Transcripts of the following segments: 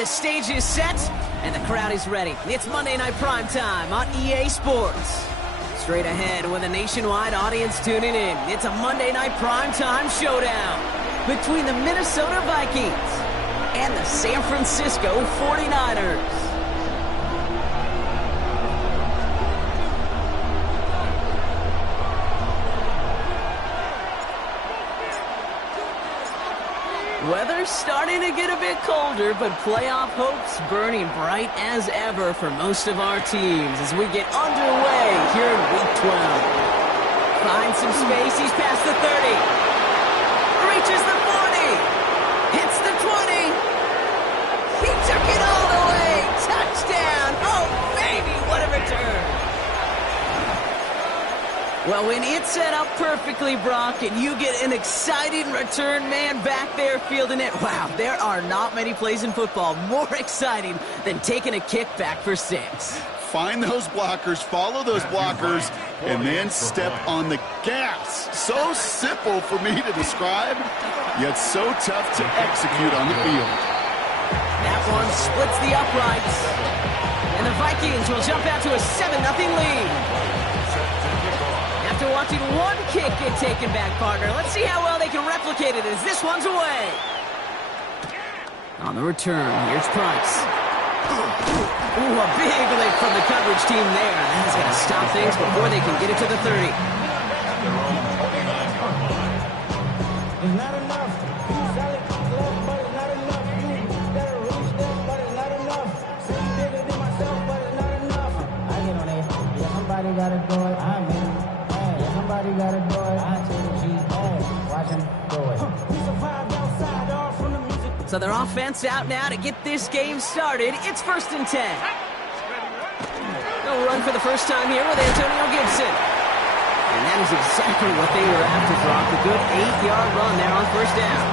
the stage is set, and the crowd is ready. It's Monday Night Primetime on EA Sports. Straight ahead with a nationwide audience tuning in, it's a Monday Night Primetime showdown between the Minnesota Vikings and the San Francisco 49ers. Weather's starting to get a bit colder, but playoff hopes burning bright as ever for most of our teams as we get underway here in Week 12. Finds some space, he's past the 30. Reaches the 40. Hits the 20. He took it all the way. Touchdown. Oh, baby, what a return. Well, when it's set up perfectly, Brock, and you get an exciting return man back there fielding it, wow, there are not many plays in football more exciting than taking a kick back for 6. Find those blockers, follow those blockers, and then step on the gas. So simple for me to describe, yet so tough to execute on the field. That one splits the uprights, and the Vikings will jump out to a 7-0 lead. After watching one kick get taken back, partner, let's see how well they can replicate it as this one's away. On the return, here's Price. Ooh, a big lift from the coverage team there. That is going to stop things before they can get it to the 30. It's not enough. You solid, but it's not enough. You better reach that, but it's not enough. Say you bigger than myself, but it's not enough. I get on it. Yeah, somebody got to do it. I'm in. Somebody gotta do it. I tell the G, watch him do it. We survived outside, all from the music. So their offense out now to get this game started. It's 1st and 10. No run for the first time here with Antonio Gibson. And that is exactly what they were after, Brock. A good 8-yard run there on 1st down.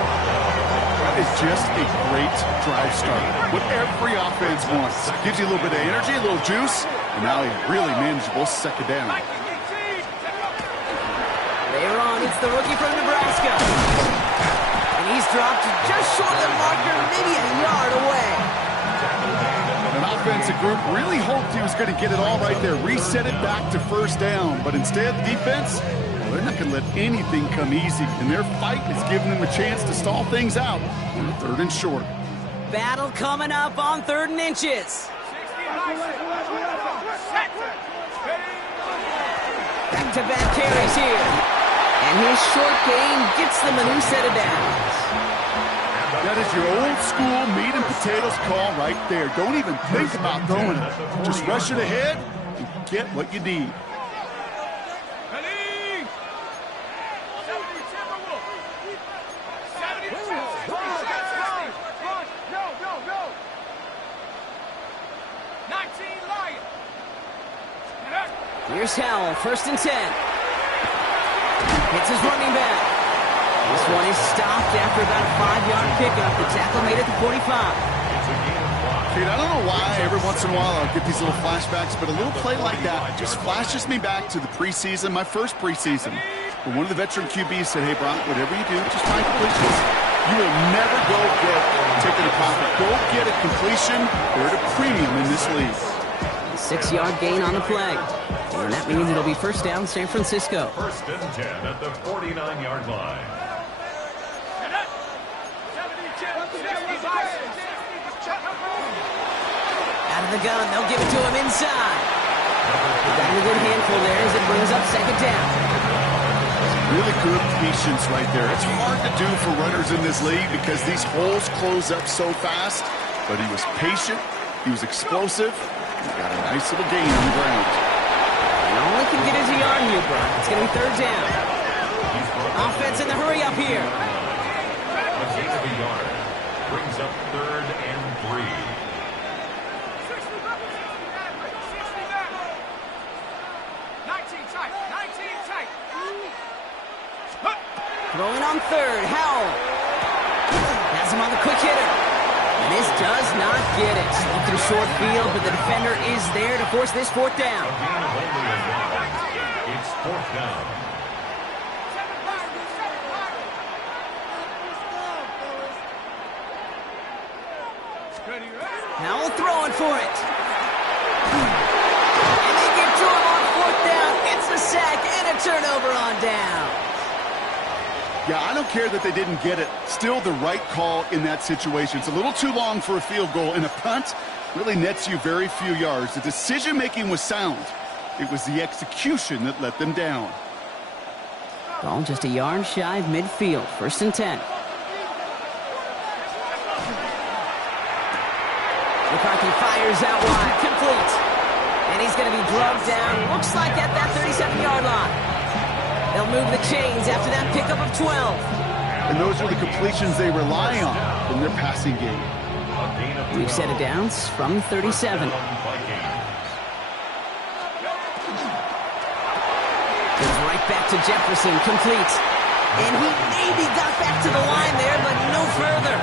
That is just a great drive start. What every offense wants. Gives you a little bit of energy, a little juice, and now a really manageable 2nd down. Later on, it's the rookie from Nebraska. And he's dropped just short of the marker, maybe a yard away. An offensive group really hoped he was going to get it all right there, reset it back to 1st down. But instead, the defense, well, they're not going to let anything come easy. And their fight is giving them a chance to stall things out on 3rd and short. Battle coming up on 3rd and inches. Back-to-back carries here. And his short game gets them a new set of downs. That is your old school meat and potatoes call right there. Don't even think about throwing it. Just rush it ahead and get what you need. Here's Howell, 1st and 10. Hits his running back. This one is stopped after about a 5-yard pickup. The tackle made it to 45. Kate, I don't know why every once in a while I'll get these little flashbacks, but a little play like that just flashes me back to the preseason, my first preseason. When one of the veteran QBs said, hey, Brock, whatever you do, just find completions. You will never go get taking a profit. Go get a completion. They're at a premium in this league. 6-yard gain on the play. And that means it'll be 1st down San Francisco. 1st and 10 at the 49-yard line. Out of the gun, they'll give it to him inside. Got a good handful there as it brings up 2nd down. Really good patience right there. It's hard to do for runners in this league because these holes close up so fast. But he was patient, he was explosive, he got a nice little gain on the ground. All he can get is a yard here, Brock. It's going to be 3rd down. Offense in the hurry up here. A gain of a yard brings up 3rd and 3. Throwing on 3rd, Howell. Has him on the quick hitter. And this does not get it. Slow to the short field, but the defender is there to force this 4th down. It's 4th down. Howell throwing for it. And they get to him on 4th down. It's a sack and a turnover on down. Yeah, I don't care that they didn't get it. Still the right call in that situation. It's a little too long for a field goal, and a punt really nets you very few yards. The decision-making was sound. It was the execution that let them down. Ball just a yard shy of midfield. 1st and 10. McCarthy fires out wide. Complete. And he's going to be drugged down. Looks like at that 37-yard line. They'll move the chains after that pickup of 12. And those are the completions they rely on in their passing game. We've set it downs from 37. Goes right back to Jefferson. Complete. And he maybe got back to the line there, but no further.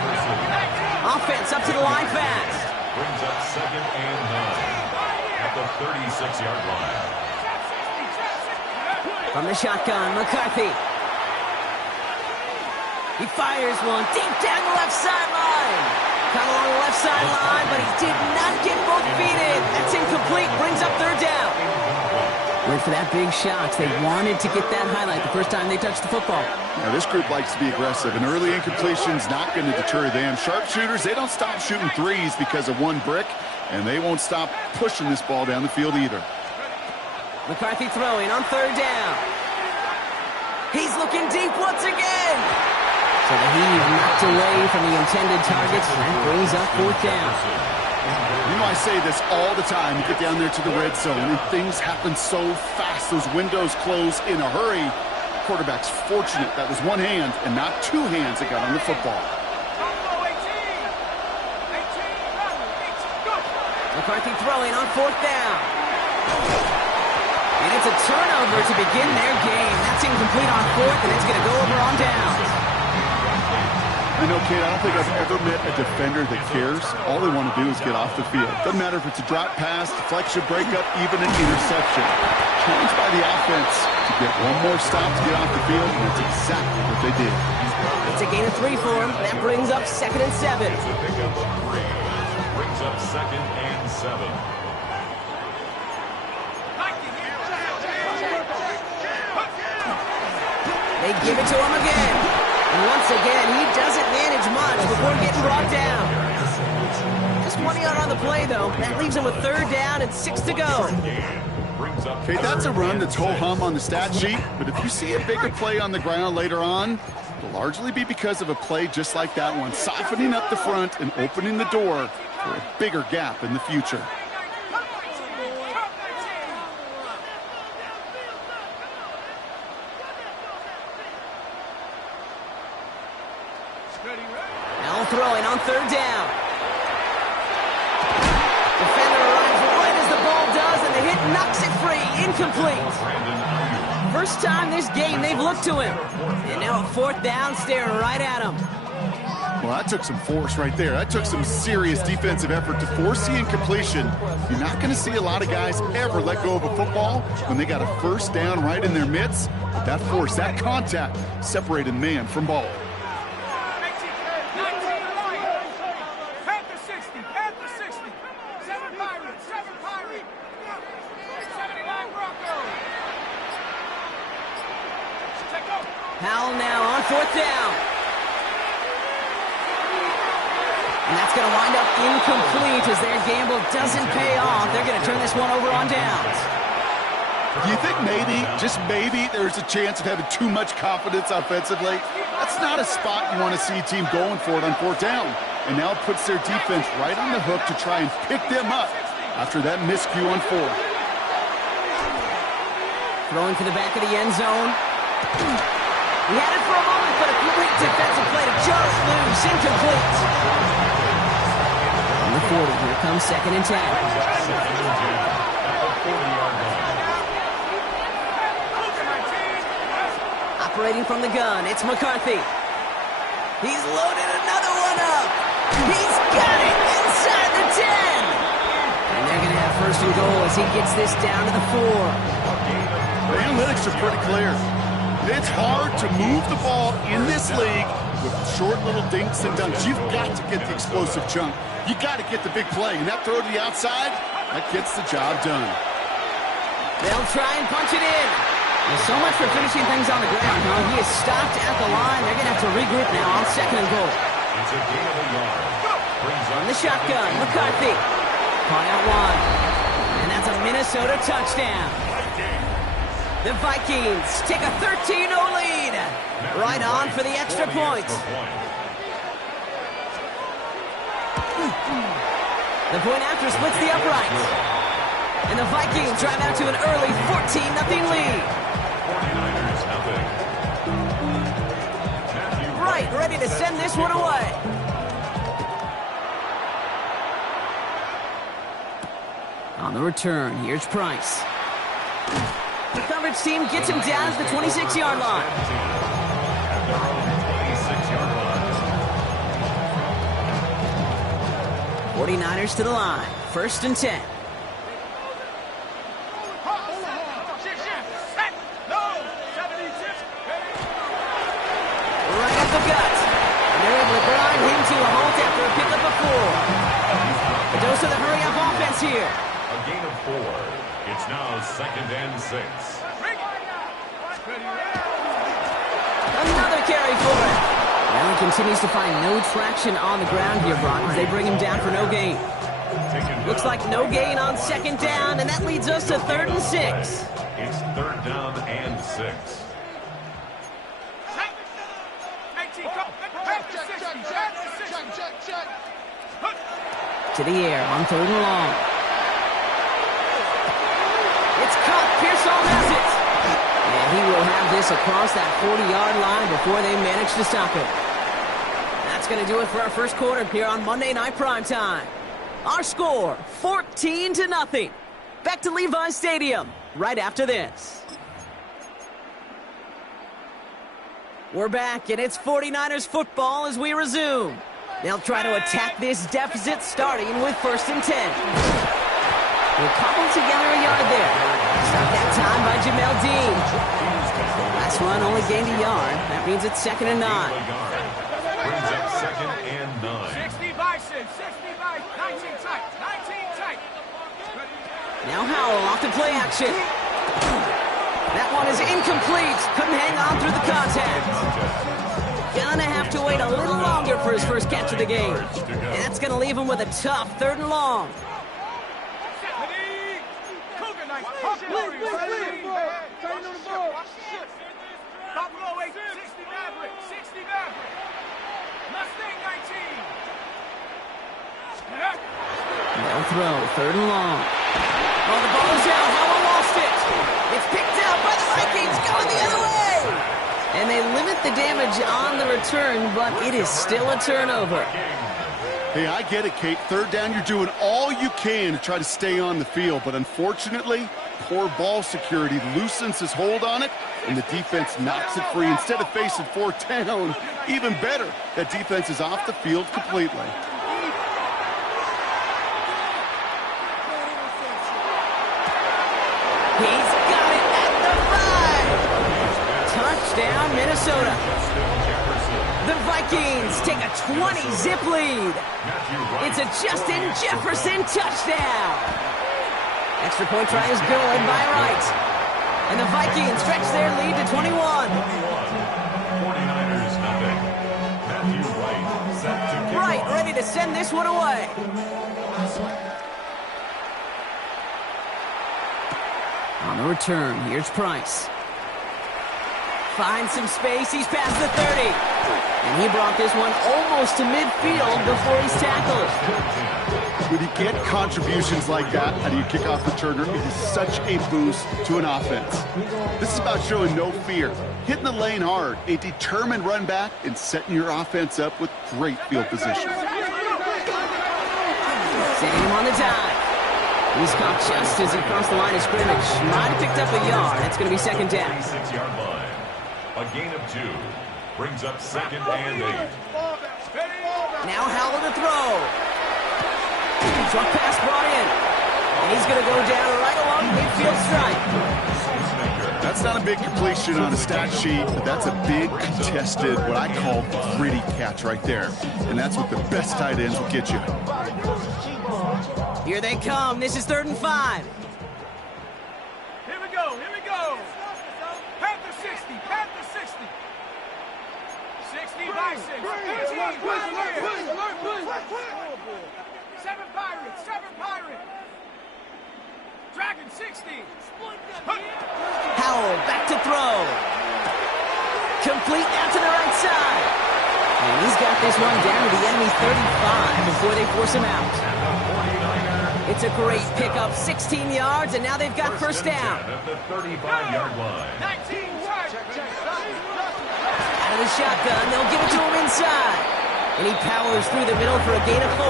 Offense up to the line fast. Brings up 2nd and 9 at the 36-yard line. From the shotgun, McCarthy. He fires one deep down the left sideline. Come along the left sideline, but he did not get both feet in. That's incomplete. Brings up 3rd down. Went for that big shot. They wanted to get that highlight the first time they touched the football. Now, this group likes to be aggressive, and early incompletion's not going to deter them. Sharpshooters, they don't stop shooting threes because of one brick, and they won't stop pushing this ball down the field either. McCarthy throwing on 3rd down. He's looking deep once again. So the heave knocked away from the intended targets. That brings up 4th down. You know, I say this all the time. You get down there to the red zone, and things happen so fast. Those windows close in a hurry. Quarterback's fortunate that was one hand and not two hands that got on the football. McCarthy throwing on 4th down. And it's a turnover to begin their game. That's incomplete on 4th, and it's going to go over on downs. I know, Kate, I don't think I've ever met a defender that cares. All they want to do is get off the field. Doesn't matter if it's a drop pass, deflection, breakup, even an interception. Challenged by the offense to get one more stop to get off the field, and that's exactly what they did. It's a gain of 3 for him. That brings up 2nd and 7. Brings up 2nd and 7. They give it to him again. And once again, he doesn't manage much before getting brought down. Just 1 yard on the play, though. That leaves him with 3rd down and 6 to go. Okay, that's a run that's ho-hum on the stat sheet, but if you see a bigger play on the ground later on, it'll largely be because of a play just like that one, softening up the front and opening the door for a bigger gap in the future. Now throwing on 3rd down. Defender arrives right as the ball does, and the hit knocks it free. Incomplete. First time this game they've looked to him. And now a 4th down, staring right at him. Well, that took some force right there. That took some serious defensive effort to force the incompletion. You're not going to see a lot of guys ever let go of a football when they got a 1st down right in their midst. That force, that contact, separated man from ball. Howell now on 4th down. And that's going to wind up incomplete as their gamble doesn't pay off. They're going to turn this one over on downs. Do you think maybe, just maybe, there's a chance of having too much confidence offensively? That's not a spot you want to see a team going for it on 4th down. And now it puts their defense right on the hook to try and pick them up after that miscue on 4th. Throwing for the back of the end zone. He had it for a moment, but a great defensive play to just loose. Incomplete. On the 40, here comes 2nd and 10. Operating from the gun, it's McCarthy. He's loaded another one up. He's got it inside the 10. And they're going to have 1st and goal as he gets this down to the 4. The analytics are pretty clear. It's hard to move the ball in this league with short little dinks and dunks. You've got to get the explosive chunk. You got to get the big play. And that throw to the outside, that gets the job done. They'll try and punch it in. Well, so much for finishing things on the ground, huh? He is stopped at the line. They're going to have to regroup now on 2nd and goal. It's a gain of a yard. Brings up On the shotgun, McCarthy. Caught out one. And that's a Minnesota touchdown. The Vikings take a 13-0 lead. Right on for the extra point. The point after splits the uprights. And the Vikings drive out to an early 14-0 lead. 49ers nothing. Right, ready to send this one away. On the return, here's Price. The coverage team gets him down to the 26-yard line. At their own 26-yard line. 49ers to the line. 1st and 10. Right up the gut. And they're able to grind him to a halt after a pickup of 4. A dose of the hurry-up offense here. A gain of 4. It's now 2nd and 6. Another carry for it. Well, he continues to find no traction on the ground here, Brock, as they bring him down for no gain. Looks like no gain on 2nd down, and that leads us to 3rd and 6. It's 3rd down and 6. To the air on 3rd and long. It's caught. Pearsall has it. And he will have this across that 40-yard line before they manage to stop it. That's going to do it for our first quarter here on Monday Night Primetime. Our score, 14-0. Back to Levi's Stadium right after this. We're back, and it's 49ers football as we resume. They'll try to attack this deficit starting with 1st and 10. We'll cobble together a yard there. Stop that time by Jamel Dean. Last run only gained a yard. That means it's 2nd and 9. Brings up 2nd and 9. 60 Bison, 60 by 19 tight, 19 tight. Now Howell off the play action. That one is incomplete. Couldn't hang on through the contact. Gonna have to wait a little longer for his first catch of the game. And that's gonna leave him with a tough 3rd and long. No throw, 3rd and long. Oh, the ball is out. Howell lost it. It's picked out by the Vikings, going the other way. And they limit the damage on the return, but it is still a turnover. Hey, I get it, Kate. 3rd down, you're doing all you can to try to stay on the field. But unfortunately, poor ball security loosens his hold on it, and the defense knocks it free. Instead of facing 4th down, even better, that defense is off the field completely. He's got it at the 5. Touchdown, Minnesota. The Vikings take a 20-zip lead. It's a Justin Jefferson touchdown. Extra point try is good by Wright. And the Vikings stretch their lead to 21. 49ers nothing. Matthew Wright set to kick Wright off. ready to send this one away. On the return, here's Price. Finds some space, he's past the 30. And he brought this one almost to midfield before he's tackled. When you get contributions like that, how do you kick off returner? It is such a boost to an offense. This is about showing no fear, hitting the lane hard, a determined run back, and setting your offense up with great field position. Same on the dive. He's caught just as he crossed the line of scrimmage. Might have picked up a yard. It's going to be 2nd down. 6-yard line. A gain of 2. Brings up 2nd and 8. Now Howell to throw. Truck pass brought in. And he's going to go down right along midfield stripe. That's not a big completion on a stat sheet, but that's a big contested, what I call gritty catch right there. And that's what the best tight ends will get you. Here they come. This is 3rd and 5. Here we go, here we go. Panther 60, Panther 60. 60 by 6. 13 right here. 7 Pirates, 7 Pirates. Dragon 60. Howell back to throw. Complete out to the right side. And he's got this one down to the enemy 35 before they force him out. It's a great pickup, 16 yards, and now they've got first down. At the 35-yard line. 19 Out of the shotgun, they'll give it to him inside. And he powers through the middle for a gain of 4.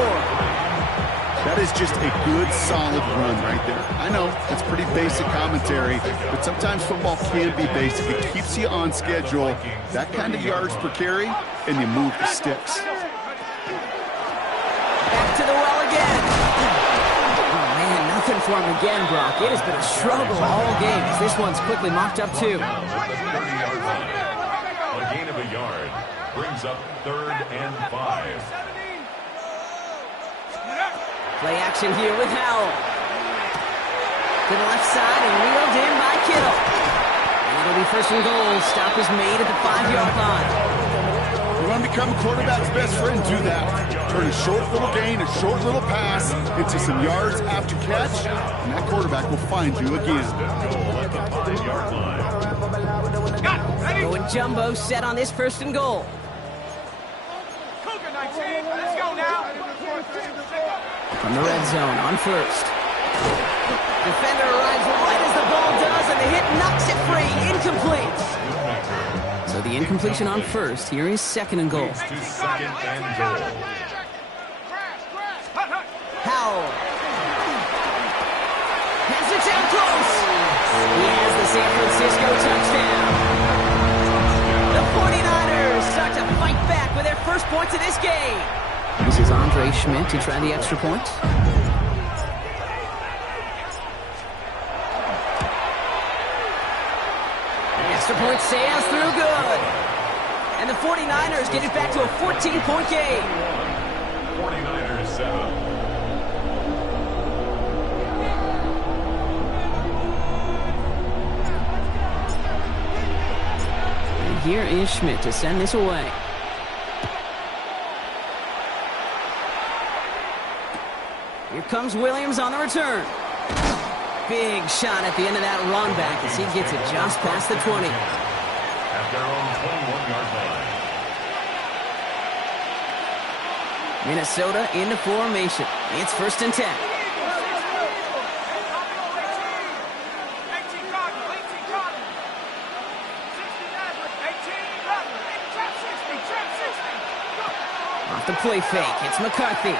That is just a good, solid run right there. I know, it's pretty basic commentary, but sometimes football can be basic. It keeps you on schedule, that kind of yards per carry, and you move the sticks. Back to the well again. Oh, man, nothing for him again, Brock. It has been a struggle all game as this one's quickly mocked up, too. At the 30-yard line. A gain of a yard brings up 3rd and 5. Play action here with Howell. To the left side and reeled in by Kittle. And it'll be 1st and goal. Stop is made at the 5-yard line. You want to become a quarterback's best friend, do that. Turn a short little gain, a short little pass into some yards after catch, and that quarterback will find you again. At the 5-yard line. Going jumbo set on this 1st and goal. Cougar 19, let's go now. From the red zone on 1st. Defender arrives right as the ball does, and the hit knocks it free. Incomplete. So the incompletion on 1st. Here is 2nd and goal. To 2nd and goal. Howell. Has it down close. He has the San Francisco touchdown. The 49ers start to fight back with their first points of this game. This is Andre Schmidt to try the extra point. Extra point sails through good. And the 49ers get it back to a 14-point game. 49ers 7. And here is Schmidt to send this away. Here comes Williams on the return. Big shot at the end of that run back as he gets it just past the 20. At their own 21-yard line. Minnesota into formation. It's 1st and 10. 18 Cardinal, 18 Cardinal. 60 Nazareth, 18 Cardinal, trap 60, trap 60. Off the play fake, it's McCarthy.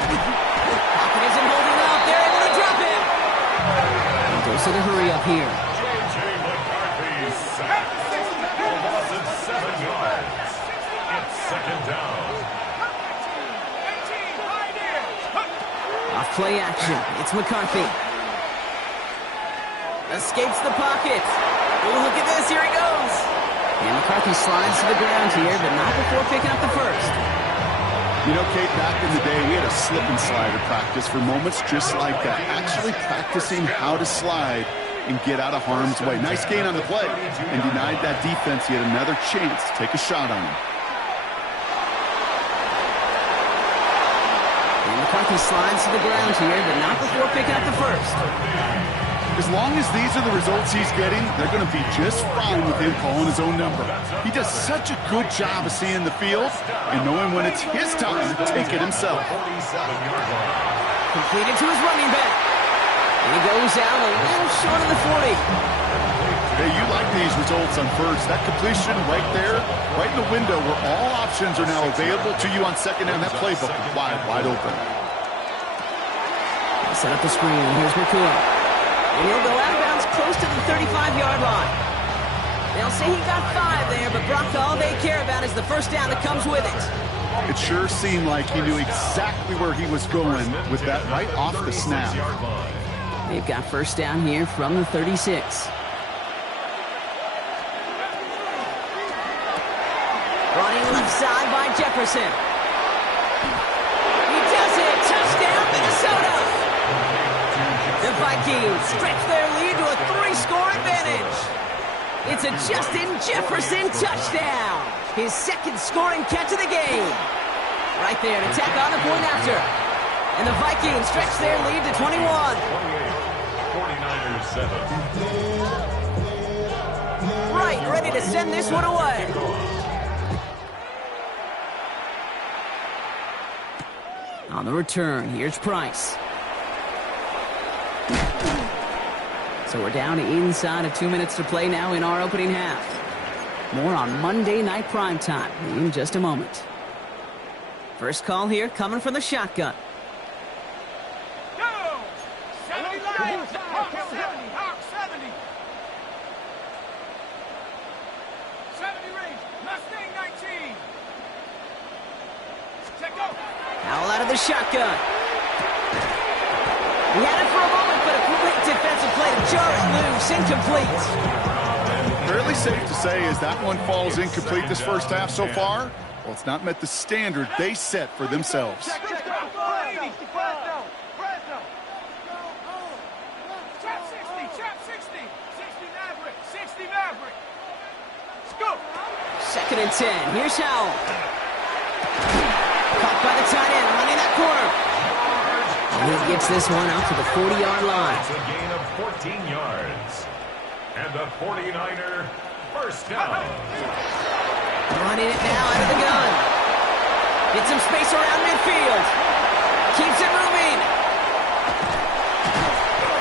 Pocket isn't holding up. They're able to drop it. And goes to the hurry up here. J.J. McCarthy sacked. A loss of 7 yards. It's 2nd down. 18 right here. Off play action, it's McCarthy. Escapes the pocket. Oh, look at this, here he goes. And McCarthy slides to the ground here, but not before picking up the 1st. You know, Kate, back in the day, we had a slip and slide at practice for moments just like that. Actually practicing how to slide and get out of harm's way. Nice gain on the play and denied that defense yet another chance to take a shot on him. And McCarthy slides to the ground here, but not before picking up the 1st. As long as these are the results he's getting, they're going to be just fine with him calling his own number. He does such a good job of seeing the field and knowing when it's his time to take it himself. Completed to his running back. And he goes out a little short of the 40. Hey, you like these results on 1st. That completion right there, right in the window where all options are now available to you on 2nd down. That playbook is wide open. Set up the screen. Here's McCoy. And he'll go out of bounds close to the 35-yard line. They'll say he got 5 there, but Brock, all they care about is the 1st down that comes with it. It sure seemed like he knew exactly where he was going with that right off the snap. They've got 1st down here from the 36. Jefferson. He does it. Touchdown, Minnesota. The Vikings stretch their lead to a 3-score advantage. It's a Justin Jefferson touchdown. His second scoring catch of the game. Right there to tack on the point after. And the Vikings stretch their lead to 21. 49ers 7. Right, ready to send this one away. On the return, here's Price. So we're down inside of 2 minutes to play now in our opening half. More on Monday Night Primetime in just a moment. First call here coming from the shotgun. Go! 70 Lions, Hawk 70, Hawk 70. 70 range, Mustang 19. Check go. Powell out of the shotgun. He had it for a moment, but a quick defensive play to jar it loose. Incomplete. Fairly safe to say as that one falls incomplete this first half so far, well, it's not met the standard they set for themselves. Check, check, go. 480, Fresno, Fresno. Trap 60, trap 60. 60 Maverick, 60 Maverick. Let's go. Second and 10. Here's Howell. Caught by the tight end, running that corner. And he gets this one out to the 40-yard line. It's a gain of 14 yards. And the 49er first down. Running it now out of the gun. Gets some space around midfield. Keeps it moving.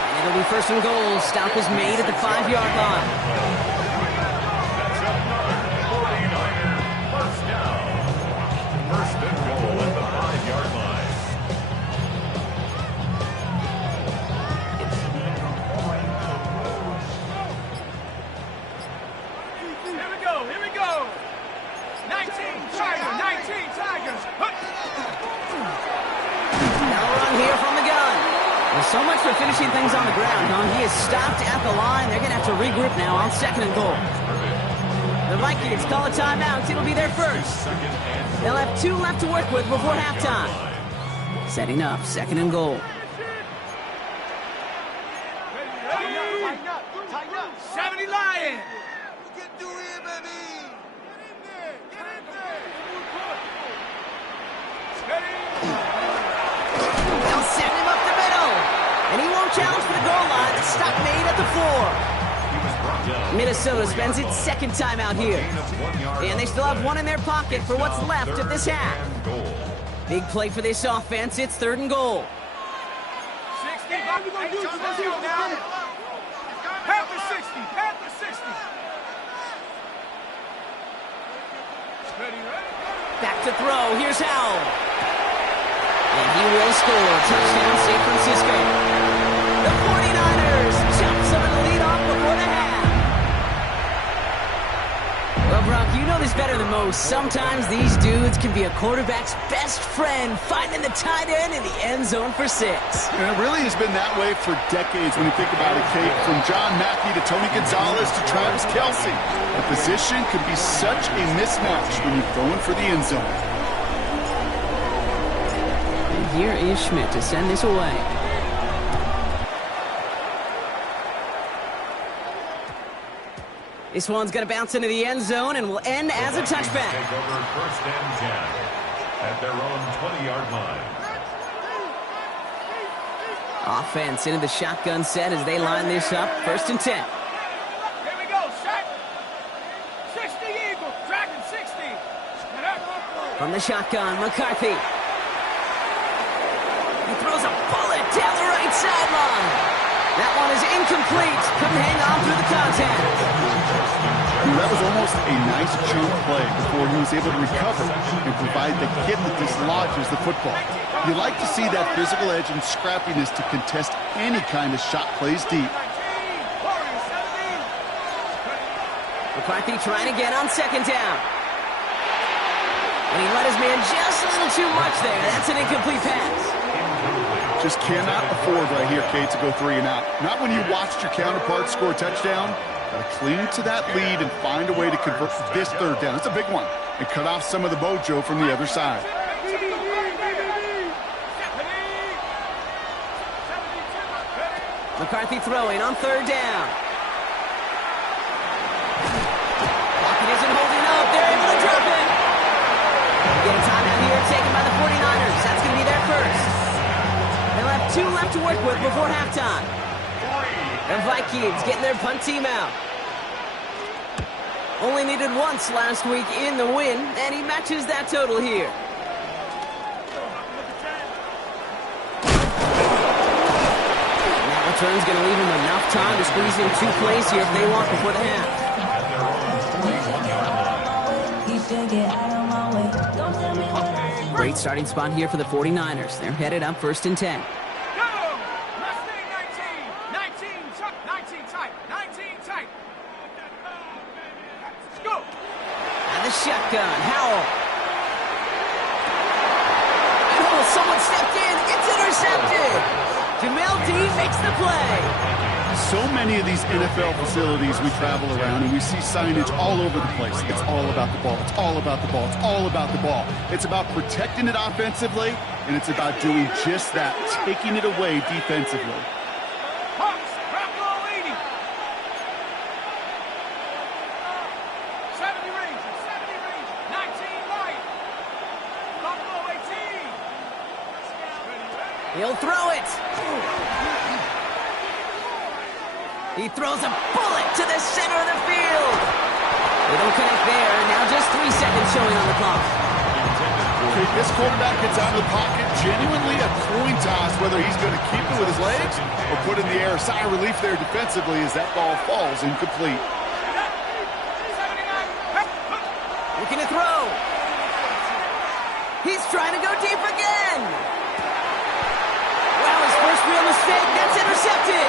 And it'll be first and goal. Stop is made at the 5-yard line. That's another 49er first down. First and goal at the 5-yard line. Here we go. 19 Tigers, 19 Tigers. Now a run here from the gun. Well, so much for finishing things on the ground, huh? He is stopped at the line. They're going to have to regroup now on second and goal. The Vikings call a timeout. It'll be their first. They'll have 2 left to work with before halftime. Setting up second and goal. Tighten up. 70 Lions. They'll send him up the middle. And he won't challenge for the goal line. The stop made at the 4. Minnesota spends its second time out here. And they still have one in their pocket for what's left of this half. Big play for this offense. It's third and goal. 60. Let's go now. Panther 60. Panther 60. Ready. Back to throw. Here's Howell. And he will score. Touchdown, San Francisco. The 49ers jump some of the lead off before the half. Well, Brock, you know this better than most. Sometimes these dudes can be a quarterback's best friend, finding the tight end in the end zone for 6. And it really has been that way for decades when you think about it, Kate. From John Mackey to Tony Gonzalez to Travis Kelce. The position can be such a mismatch when you're going for the end zone. And here is Schmidt to send this away. This one's going to bounce into the end zone and will end as a touchback. Take over first and 10 at their own 20-yard line. Offense into the shotgun set as they line this up. First and 10. Here we go. Shot. 60 Eagles. Dragon 60. From the shotgun, McCarthy. He throws a bullet down the right sideline. That one is incomplete. Couldn't hang on through the contact. That was almost a nice chunk play before he was able to recover and provide the hit that dislodges the football. You like to see that physical edge and scrappiness to contest any kind of shot plays deep. McCarthy trying again on second down. And he let his man just a little too much there. That's an incomplete pass. Just cannot afford right here, Kate, to go 3 and out. Not when you watched your counterpart score a touchdown. Got to cling to that lead and find a way to convert this third down. It's a big one. and cut off some of the mojo from the other side. McCarthy throwing on third down. Lockett isn't holding up. They're able to drop it. Get a timeout here taken by the 49ers. That's going to be their first. They'll have 2 left to work with before halftime. The Vikings getting their punt team out. Only needed once last week in the win, and he matches that total here. And that return's going to leave him enough time to squeeze in 2 plays here if they want before the half. Great starting spot here for the 49ers. They're headed up 1st and 10. Shotgun, Howell. Oh, someone stepped in. It's intercepted. Jamel Dean makes the play. So many of these NFL facilities we travel around and we see signage all over the place. It's all about the ball. It's all about the ball. It's all about the ball. It's about protecting it offensively, and it's about doing just that, taking it away defensively. He'll throw it. He throws a bullet to the center of the field. They don't connect there. Now just 3 seconds showing on the clock. Okay, this quarterback gets out of the pocket. Genuinely a coin toss whether he's going to keep it with his legs or put it in the air. A sigh of relief there defensively as that ball falls incomplete. Looking to throw. He's trying to go deep again. Wow, his first real mistake. That's intercepted.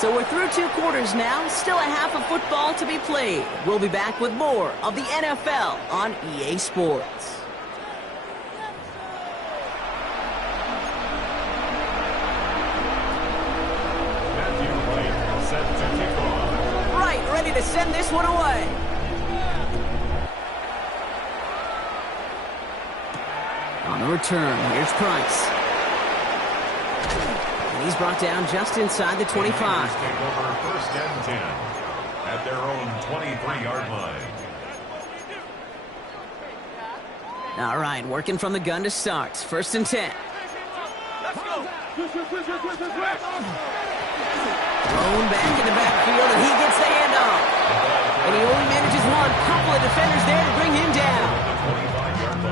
So we're through 2 quarters now. Still a half of football to be played. We'll be back with more of the NFL on EA Sports. Ready to send this one away. On the return, here's Price. And he's brought down just inside the 25. Take over 1st and 10 at their own 23-yard line. All right, working from the gun to start. 1st and 10. Let's go. Thrown back in the backfield, and he gets the handoff. And he only manages one. Couple of defenders there to bring him down.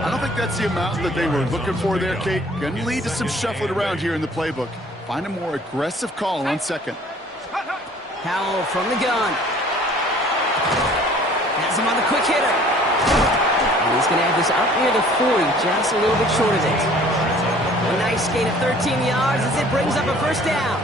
I don't think that's the amount that they were looking for there, Kate. Going to lead to some shuffling around here in the playbook. Find a more aggressive call on 2nd. Howell from the gun. Has him on the quick hitter. And he's going to have this up near the 40, just a little bit short of it. A nice gain of 13 yards as it brings up a 1st down.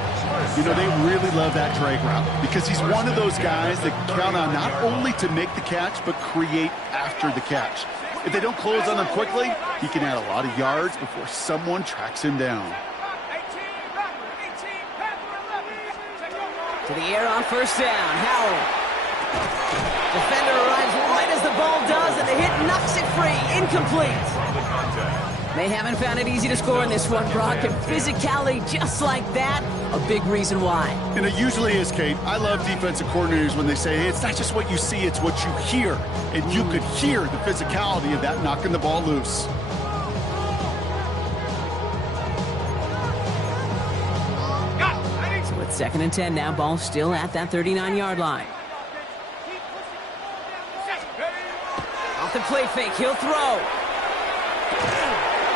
You know, they really love that drag route because he's one of those guys that count on not only to make the catch, but create after the catch. If they don't close on him quickly, he can add a lot of yards before someone tracks him down. To the air on 1st down. Howell. Defender arrives right as the ball does, and the hit knocks it free. Incomplete. They haven't found it easy to score in this one, Brock, and physicality just like that, a big reason why. And it usually is, Kate. I love defensive coordinators when they say, hey, it's not just what you see, it's what you hear. And you could hear the physicality of that knocking the ball loose. So it's 2nd and 10 now, ball still at that 39-yard line. Off the play fake, he'll throw.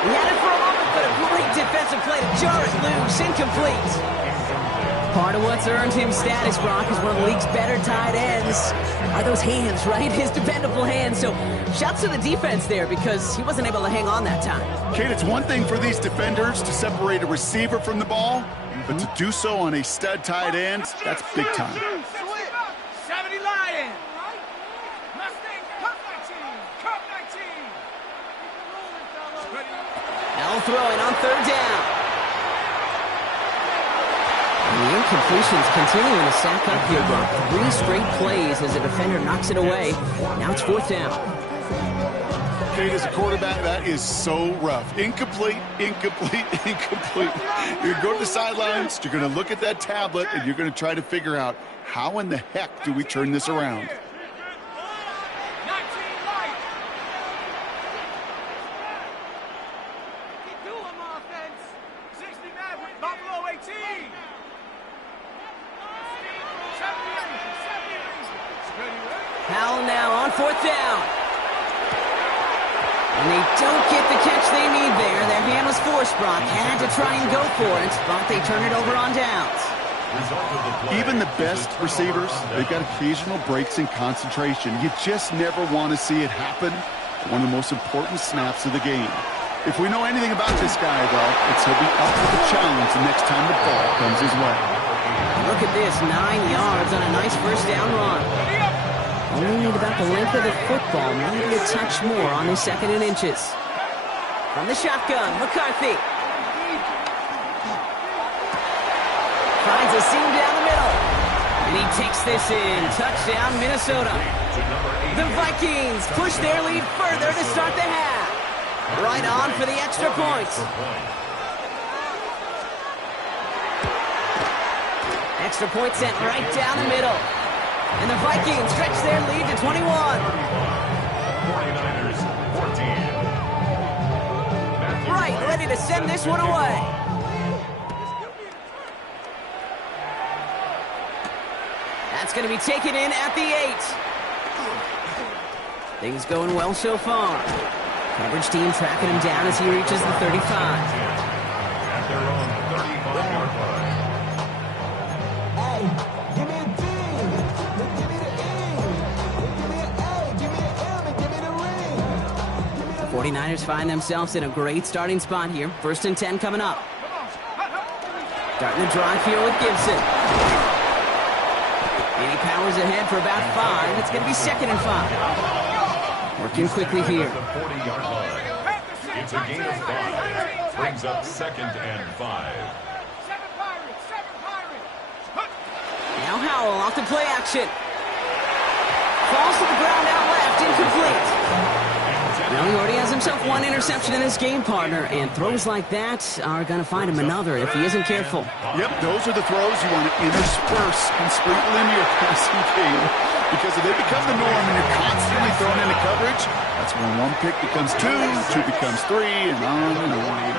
He had it for a moment, but a great defensive play to jar it loose. Incomplete. Part of what's earned him status, Brock, is one of the league's better tight ends. Are those hands, right? His dependable hands. So shouts to the defense there because he wasn't able to hang on that time. Kate, it's one thing for these defenders to separate a receiver from the ball, but to do so on a stud tight end, that's big time. 70 Lions. Mustang, Cup 19. Cup 19. Now throwing on 3rd down. And the incompletions continuing to stack up here, Brock. 3 straight plays as a defender knocks it away. Now it's 4th down. Kate, as a quarterback, that is so rough. Incomplete, incomplete, incomplete. You're going to go to the sidelines, you're going to look at that tablet, and you're going to try to figure out how in the heck do we turn this around. 19 light. Keep doing my offense. 60 Maverick, Buffalo 18. 70. Howell now on 4th down. And they don't get the catch they need there. Their hand was forced, Brock. Had to try and go for it, but they turn it over on downs. Even the best receivers, they've got occasional breaks in concentration. You just never want to see it happen. One of the most important snaps of the game. If we know anything about this guy, though, it's he'll be up for the challenge the next time the ball comes his way. Look at this, 9 yards on a nice 1st down run. Only need about the length of the football, maybe a touch more on his 2nd and inches. From the shotgun, McCarthy. Finds a seam down the middle. And he takes this in. Touchdown, Minnesota. The Vikings push their lead further to start the half. Right on for the extra points. Extra point sent right down the middle. And the Vikings stretch their lead to 21. 49ers 14. Right, ready to send this one away. That's going to be taken in at the 8. Things going well so far. Coverage team tracking him down as he reaches the 35. At their own 35-yard line. Hey, give me a D. Give me the E. Give me an A. Give me an M. And give me the ring. The 49ers find themselves in a great starting spot here. 1st and 10 coming up. Starting the drive here with Gibson. And he powers ahead for about 5. It's going to be 2nd and 5. Working quickly here. The 40-yard line. It's a gain of 5. Brings up 2nd and 5. 7 Pirates, 7 Pirates. Now Howell off the play action. Falls to the ground out left, incomplete. Now he already has himself 1 interception in this game, partner, and throws like that are going to find him another if he isn't careful. Yep, those are the throws you want to intersperse and sprinkle into your passing game. Because if they become the norm and you're constantly thrown into coverage, that's when 1 pick becomes 2, 2 becomes 3, and on and on.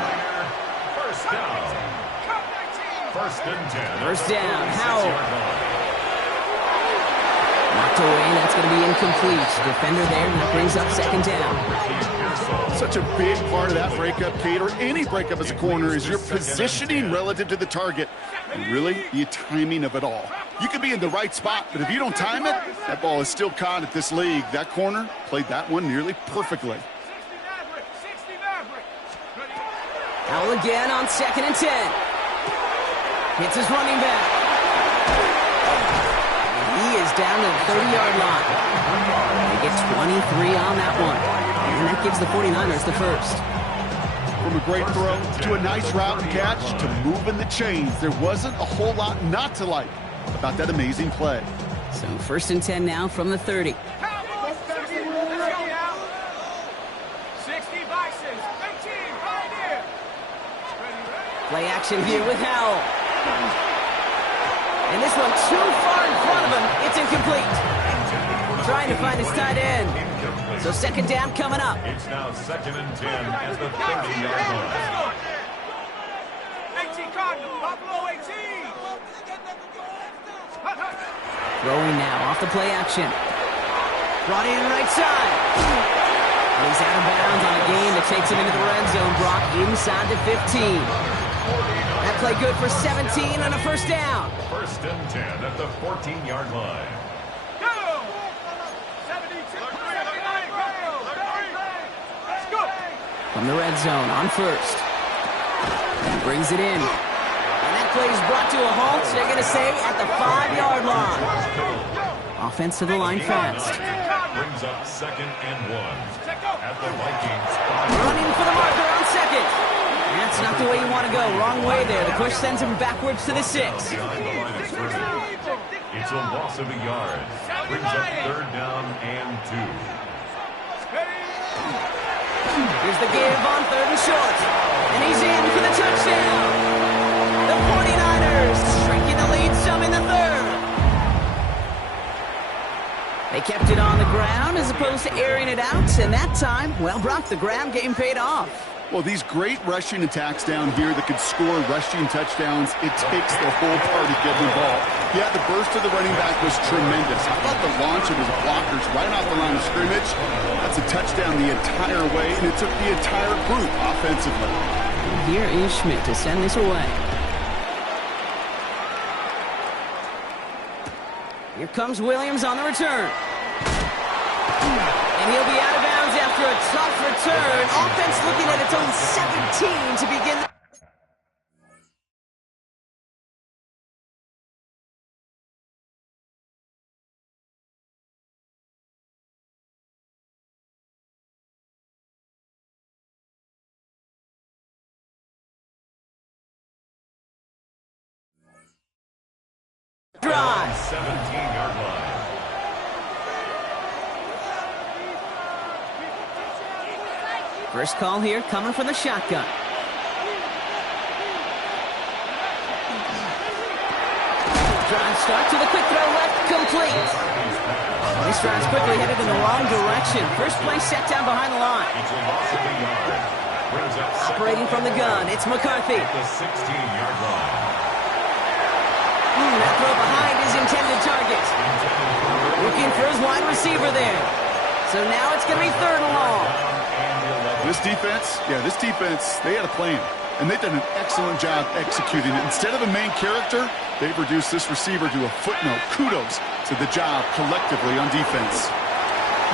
First down. 1st and 10. 1st down, Howell. Knocked away, and that's going to be incomplete. Defender there, and that brings up 2nd down. Such a big part of that breakup, Kate, or any breakup as a corner, is your positioning relative to the target. And really, the timing of it all. You could be in the right spot, but if you don't time it, that ball is still caught at this league. That corner played that one nearly perfectly. 60 Maverick. Howell again on 2nd and 10. Hits his running back. He is down to the 30-yard line. They get 23 on that one. And that gives the 49ers the 1st. From a great throw to a nice route and catch to moving the chains, there wasn't a whole lot not to like about that amazing play. So 1st and 10 now from the 30. 60 Vices, 18 Pioneer. Play action here with Howell. And this one too far in front of him. It's incomplete. Trying to find his tight end. So 2nd down coming up. It's now 2nd and 10 at the 30-yard line. 18 Cardinal, Buffalo 18. Throwing now off the play action. Brought in right side. And he's out of bounds on a gain that takes him into the red zone. Brock inside the 15. That play good for 17 and a 1st down. 1st and 10 at the 14-yard line. Go! 72. Let's go. From the red zone on 1st. He brings it in. And that play is brought to a halt, they're going to say, at the 5-yard line. Offense to the line fast. Brings up 2nd and 1 at the Vikings. Running for the marker on 2nd. That's not the way you want to go. Wrong way there. The push sends him backwards to the 6. Behind the line of scrimmage. It's a loss of a yard. Brings up third down and 2. Here's the give on 3rd and short. And he's in for the touchdown. The 49ers shrinking the lead some in the 3rd. They kept it on the ground as opposed to airing it out. And that time, well, Brock, the ground game paid off. Well, these great rushing attacks down here that could score rushing touchdowns, it takes the whole party getting involved. Yeah, the burst of the running back was tremendous. How about the launch of his blockers right off the line of scrimmage? That's a touchdown the entire way, and it took the entire group offensively. Here is Schmidt to send this away. Here comes Williams on the return. And he'll be out of bounds after a tough return. Offense looking at its own 17 to begin the drive. 17-yard line. First call here coming from the shotgun. Drive start to the quick throw left, complete. This drive's quickly headed in the wrong direction. First play set down behind the line. It's a loss of a yard. Brings up Operating from the gun, it's McCarthy. at the 16-yard line. That throw behind his intended target. Looking for his wide receiver there. So now it's going to be 3rd and long. This defense, they had a plan, and they've done an excellent job executing it. Instead of a main character, they've reduced this receiver to a footnote. Kudos to the job collectively on defense.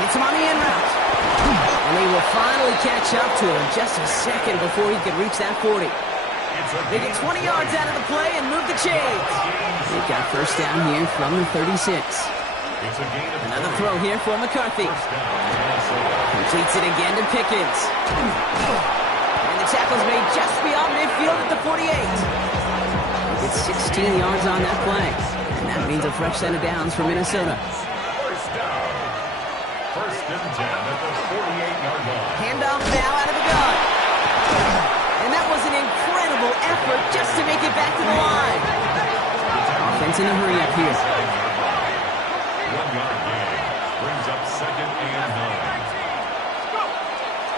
Gets him on the in route. And they will finally catch up to him just a second before he could reach that 40. They get 20 yards out of the play and move the chains. They got first down here from the 36. Another throw here for McCarthy. Completes it again to Pickens. And the tackle's made just beyond midfield at the 48. It's 16 yards on that play. And that means a fresh set of downs for Minnesota. First down. First and 10 at the 48-yard line. Handoff now out of the gun. And that was an incredible effort just to make it back to the line. Offense in a hurry up here. 1-yard gain. Brings up 2nd and 9.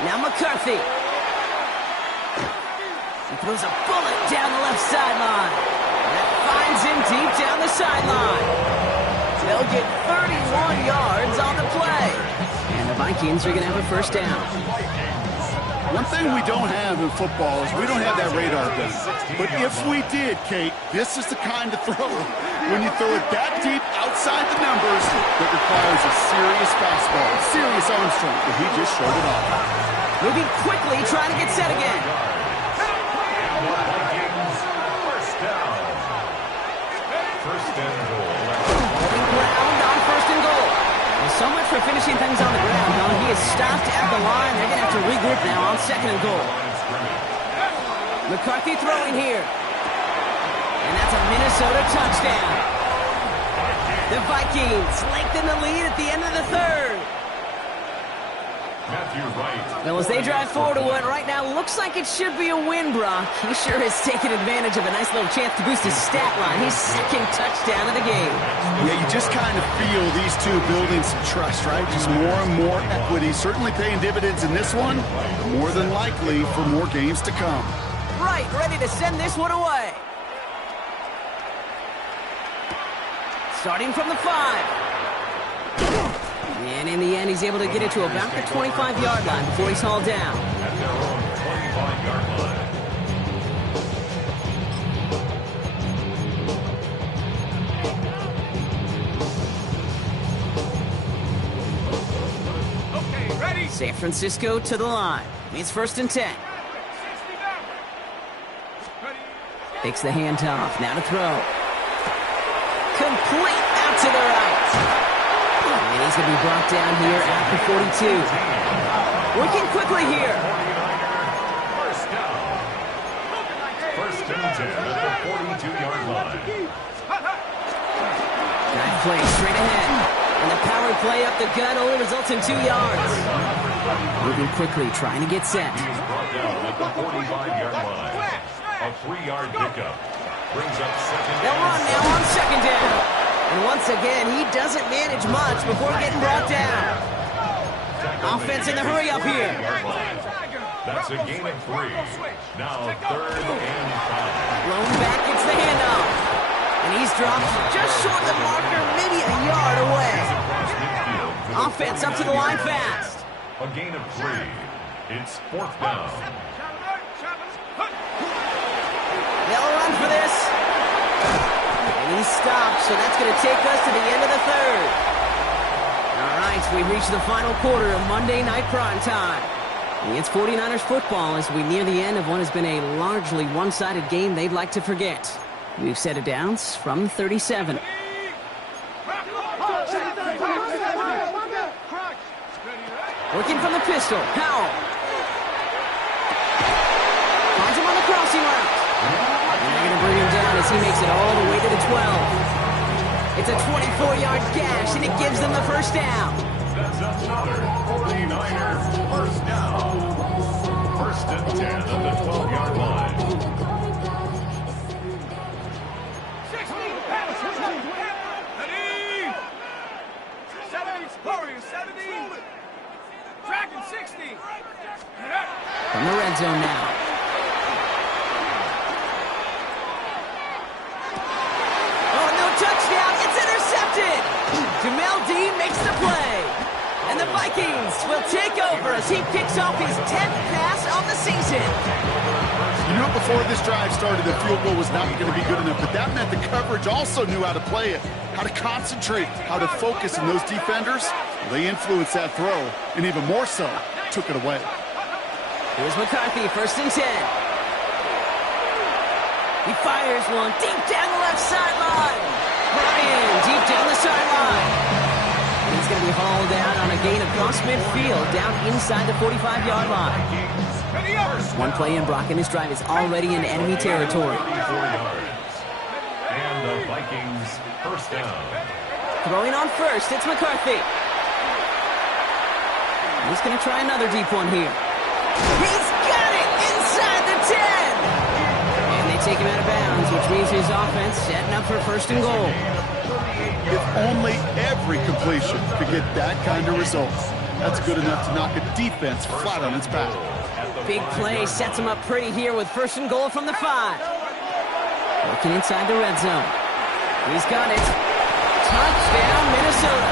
Now McCarthy. He throws a bullet down the left sideline. That finds him deep down the sideline. They'll get 31 yards on the play. And the Vikings are going to have a first down. One thing we don't have in football is we don't have that radar gun. But if we did, Kate, this is the kind of throw. When you throw it that deep outside the numbers, that requires a serious fastball, serious arm strength, but he just showed it off. Moving quickly, trying to get set again. First down. First and goal. Holding ground on 1st and goal. Well, so much for finishing things on the ground, huh? He is stopped at the line. They're going to have to regroup now on 2nd and goal. McCarthy throwing here. And that's a Minnesota touchdown. The Vikings lengthen the lead at the end of the 3rd. Matthew Wright. Well, as they drive forward to what right now looks like it should be a win, Brock. He sure has taken advantage of a nice little chance to boost his stat line. His 2nd touchdown of the game. Yeah, you just kind of feel these two building some trust, right? Just more and more equity. Certainly paying dividends in this one. More than likely for more games to come. Right, ready to send this one away. Starting from the 5. And in the end, he's able to get it to about the 25-yard line before he's hauled down. At their own 25-yard line. Okay, ready? San Francisco to the line. It's 1st and 10. 60 down. Ready? Takes the handoff. Now to throw. Complete out to the right. And he's going to be brought down here at the 42. Working quickly here. First down. and 10 at the 42-yard line. Drive play straight ahead. And the power play up the gut only results in 2 yards. Moving quickly, trying to get set. He is brought down at the 45-yard line. A 3-yard pickup brings up second. They'll run now on second down. And once again, he doesn't manage much before getting brought down. Offense in the hurry up here. That's a gain of 3. Now 3rd and 5. Blown back gets the handoff. And he's dropped just short of the marker, maybe a yard away. Across midfield for the Offense up to the line fast. A gain of 3. It's 4th down. They'll run for this. And he stops, so that's going to take us to the end of the 3rd. All right, we reach the final quarter of Monday Night Prime Time. And it's 49ers football as we near the end of what has been a largely one-sided game they'd like to forget. We've set it down from 37. Working from the pistol, Howell. Finds him on the crossing route. And they're going to bring him down as he makes it all the way to the 12. It's a 24-yard gash, and it gives them the first down. That's another 49er first down. 1st and 10 at the 12-yard line. 70. Dragon 60. From the red zone now. Oh, no touchdown. It's intercepted. Jamel Dean makes the play. And the Vikings will take over as he picks off his 10th pass on the season. You knew before this drive started the field goal was not going to be good enough, but that meant the coverage also knew how to play it, how to concentrate, how to focus, and those defenders, they influenced that throw, and even more so, took it away. Here's McCarthy, 1st and 10. He fires one deep down the left sideline. Ryan, deep down the sideline. And he's going to be hauled out on a gain across midfield, down inside the 45-yard line. One play in, Brock, and his drive is already in enemy territory. 34 yards. And the Vikings first down. Throwing on first, it's McCarthy. He's going to try another deep one here. He's got it inside the 10. And they take him out of bounds, which means his offense setting up for 1st and goal. If only every completion could get that kind of result. That's good enough to knock a defense flat on its back. Big play sets him up pretty here with 1st and goal from the 5. Working inside the red zone. He's got it. Touchdown, Minnesota.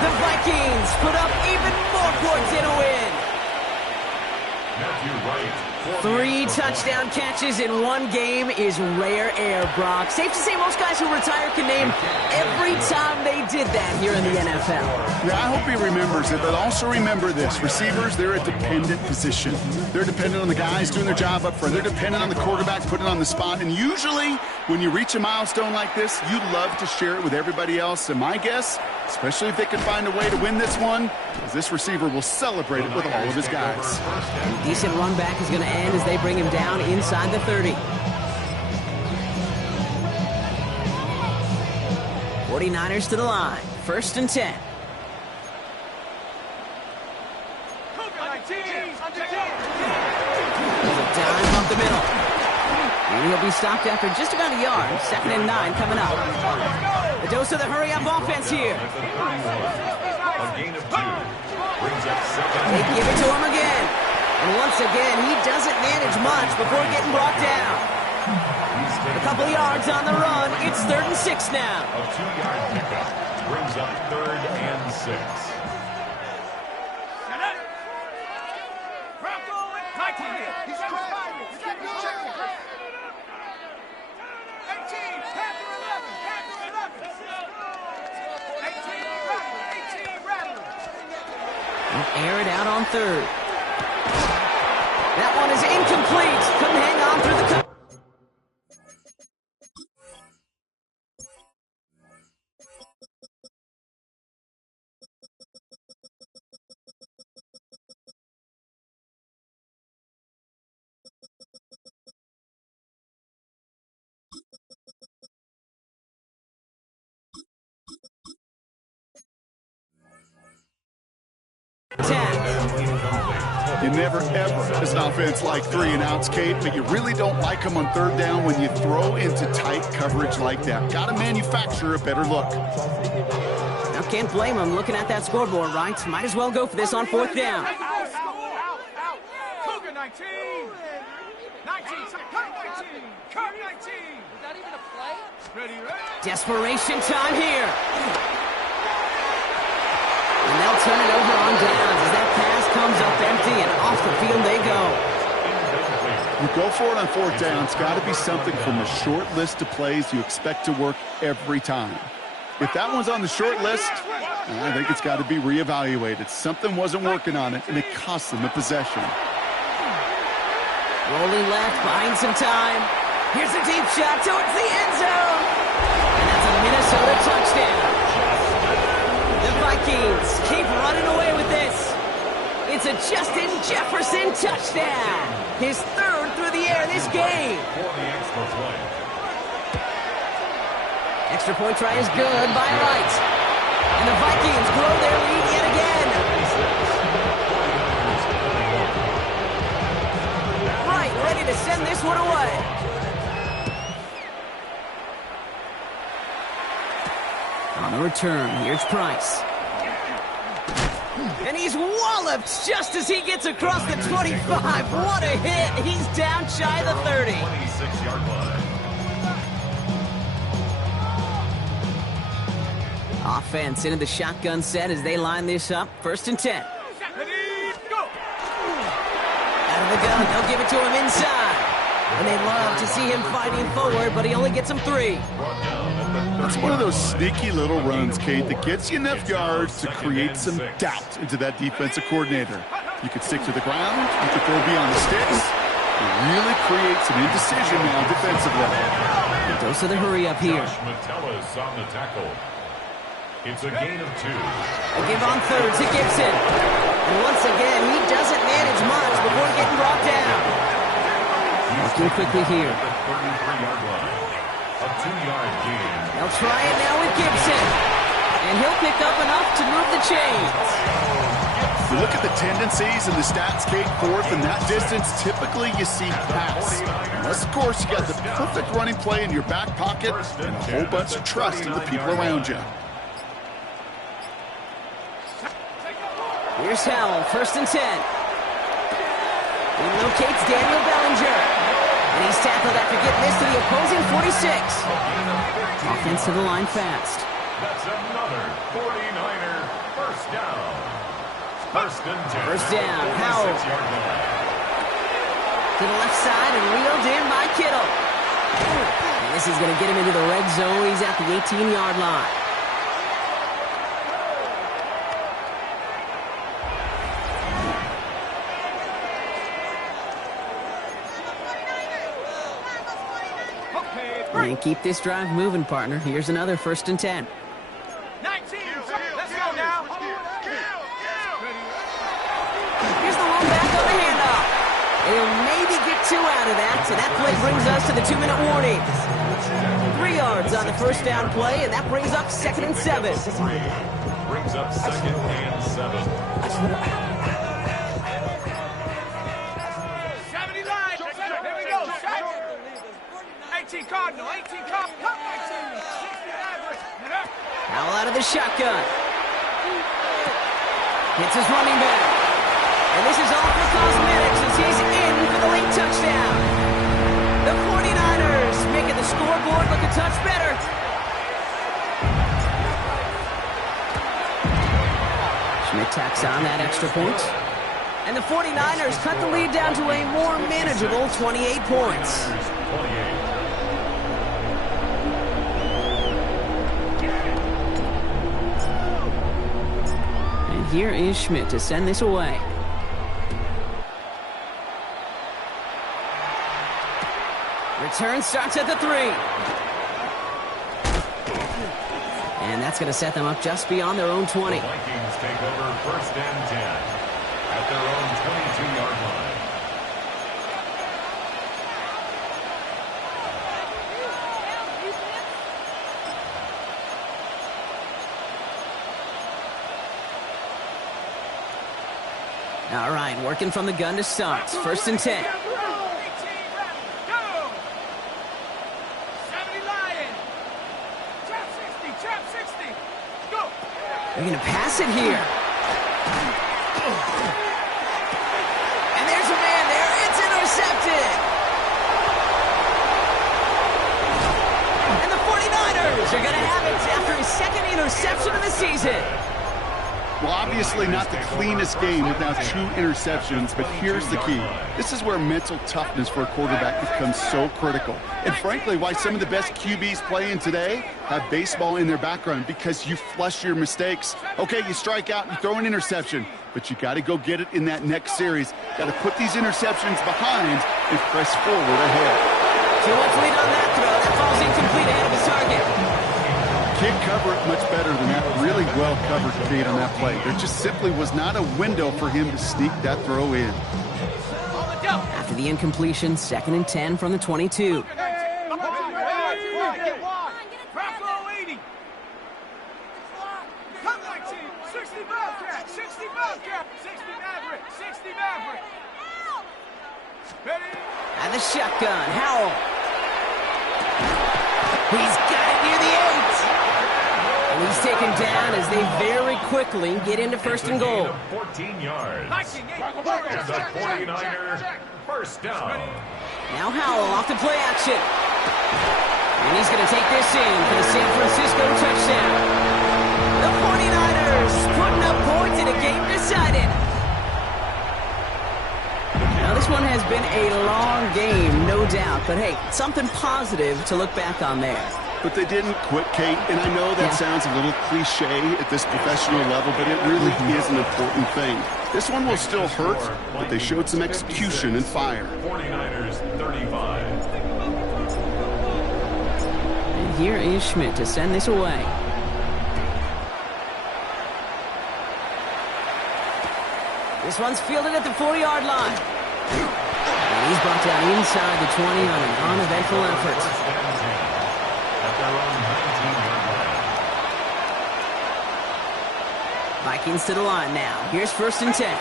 The Vikings put up even more points in a win. Matthew Wright. 3 touchdown catches in one game is rare air, Brock. Safe to say most guys who retire can name every time they did that here in the NFL. Yeah, I hope he remembers it, but also remember this. Receivers, they're a dependent position. They're dependent on the guys doing their job up front. They're dependent on the quarterback putting it on the spot. And usually, when you reach a milestone like this, you'd love to share it with everybody else. And my guess, especially if they can find a way to win this one, is this receiver will celebrate it with all of his guys. A decent run back is going to end as they bring him down inside the 30. 49ers to the line. 1st and 10. There's a dime up the middle. And he'll be stopped after just about a yard. 2nd and 9 coming up. The dose of the hurry-up offense here. A gain of 2. Brings up 2nd. They give it to him again. And once again, he doesn't manage much before getting brought down. A couple yards on the run. It's 3rd and 6 now. A 2-yard pickup brings up 3rd and 6. Air it out on 3rd. That one is incomplete. Couldn't hang on through the never, ever, as an offense, like 3-and-outs, Kate, but you really don't like them on third down when you throw into tight coverage like that. Got to manufacture a better look. Now, can't blame him looking at that scoreboard, right? Might as well go for this on fourth down. Out. Cougar 19. 19. Cut 19. Cut 19. Is that even a play? Ready. Desperation time here. And they'll turn it over on downs as that pass comes up empty and off the field they go. You go for it on fourth down. It's got to be something from a short list of plays you expect to work every time. If that one's on the short list, I think it's got to be reevaluated. Something wasn't working on it, and it cost them a possession. Rolling left, buying some time. Here's a deep shot towards the end zone. And that's a Minnesota touchdown. The Vikings keep running away with this. It's a Justin Jefferson touchdown. His third through the air this game. Extra point try is good by Wright. And the Vikings grow their lead yet again. Wright ready to send this one away. On the return, here's Price. And he's walloped just as he gets across the 25. What a hit. He's down shy of the 30. 26-yard line. Offense into the shotgun set as they line this up. 1st and 10. Out of the gun, they'll give it to him inside. And they love to see him fighting forward, but he only gets them 3. It's one of those sneaky little runs, Kate, that gets you enough yards to create some doubt into that defensive coordinator. You could stick to the ground, you could throw beyond the sticks, and really create some indecision now defensively. A dose of the hurry up here. Josh Metellus on the tackle. It's a gain of 2. A give on third to Gibson. And once again, he doesn't manage much before getting brought down. Working quickly here. 33-yard line. A 2-yard gain. They'll try it now with Gibson. And he'll pick up enough to move the chains. You look at the tendencies in the stats, Kate, fourth in that distance, typically you see pass. Unless, of course, you got the perfect running play in your back pocket and a whole bunch of trust in the people around you. Here's Howell, 1st and 10. He locates Daniel Bellinger. And he's tackled after getting this to the opposing 46. Offense to the line fast. That's another 49er first down. 1st and 10. First down, Howell. 26-yard line. To the left side and reeled in by Kittle. And this is going to get him into the red zone. He's at the 18-yard line. And keep this drive moving, partner. Here's another 1st and 10. 19. Let's go now. Here's the one back on the handoff. And he'll maybe get 2 out of that, so that play brings us to the 2-minute warning. 3 yards on the first down play, and that brings up 2nd and 7. Brings up 2nd and 7. 70 line. Here we go. 18 Cardinal. 18 Cardinal. 19. 60 average. Howell out of the shotgun. Hits his running back. And this is all for cosmetics as he's in for the late touchdown. The 49ers making the scoreboard look a touch better. Schmidt tacks on that extra point. And the 49ers cut the lead down to a more manageable 28 points. 28. And here is Schmidt to send this away. Return starts at the 3. And that's going to set them up just beyond their own 20. The Vikings take over 1st and 10 at their own 22-yard line. All right, working from the gun to start. First and 10. 18 Rebels, go! 70 Lion. Trap 60, go! They're going to pass it here. And there's a man there. It's intercepted. And the 49ers are going to have it after his second interception of the season. Well, obviously not the cleanest game without 2 interceptions, but here's the key. This is where mental toughness for a quarterback becomes so critical. And frankly, why some of the best QBs playing today have baseball in their background, because you flush your mistakes. Okay, you strike out, you throw an interception, but you got to go get it in that next series. Got to put these interceptions behind and press forward ahead. So let's lead on that throw. That falls incomplete ahead of his target. Can't cover it much better than that. Really well covered Kate on that play. There just simply was not a window for him to sneak that throw in. After the incompletion, 2nd and 10 from the 22. Bravo 80. Come 19. 60 Bobcat. 60 Bobcat. 60 Maverick. 60 Maverick. Ready? And the shotgun, Howell. He's got it near the 8. And he's taken down as they very quickly get into 1st and goal. 14 yards. 19. And the 49er first down. Now Howell off the play action. And he's going to take this in for the San Francisco touchdown. The 49ers putting up points in a game decided. Now this one has been a long game, no doubt. But hey, something positive to look back on there. But they didn't quit, Kate, and I know that sounds a little cliche at this professional level, but it really is an important thing. This one will still hurt, but they showed some execution and fire. 49ers 35. And here is Schmidt to send this away. This one's fielded at the 40-yard line. And he's brought down inside the 20 on an uneventful effort. Vikings to the line now. Here's 1st and 10.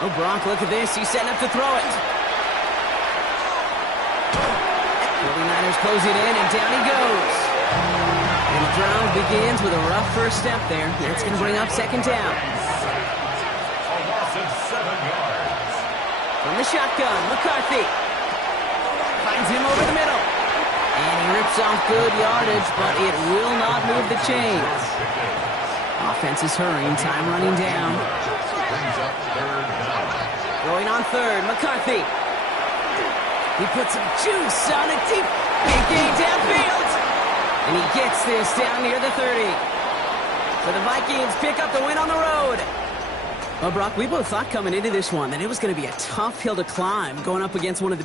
Oh, Gronk, look at this. He's setting up to throw it. 49ers close it in, and down he goes. And the drive begins with a rough first step there. That's going to bring up 2nd down. A loss of 7 yards. From the shotgun, McCarthy finds him over the middle. And he rips off good yardage, but it will not move the chains. Offense is hurrying, time running down. Brings up 3rd down. Going on 3rd, McCarthy. He puts some juice on a deep, big game downfield. And he gets this down near the 30. So the Vikings pick up the win on the road. Well, Brock, we both thought coming into this one that it was going to be a tough hill to climb going up against one of the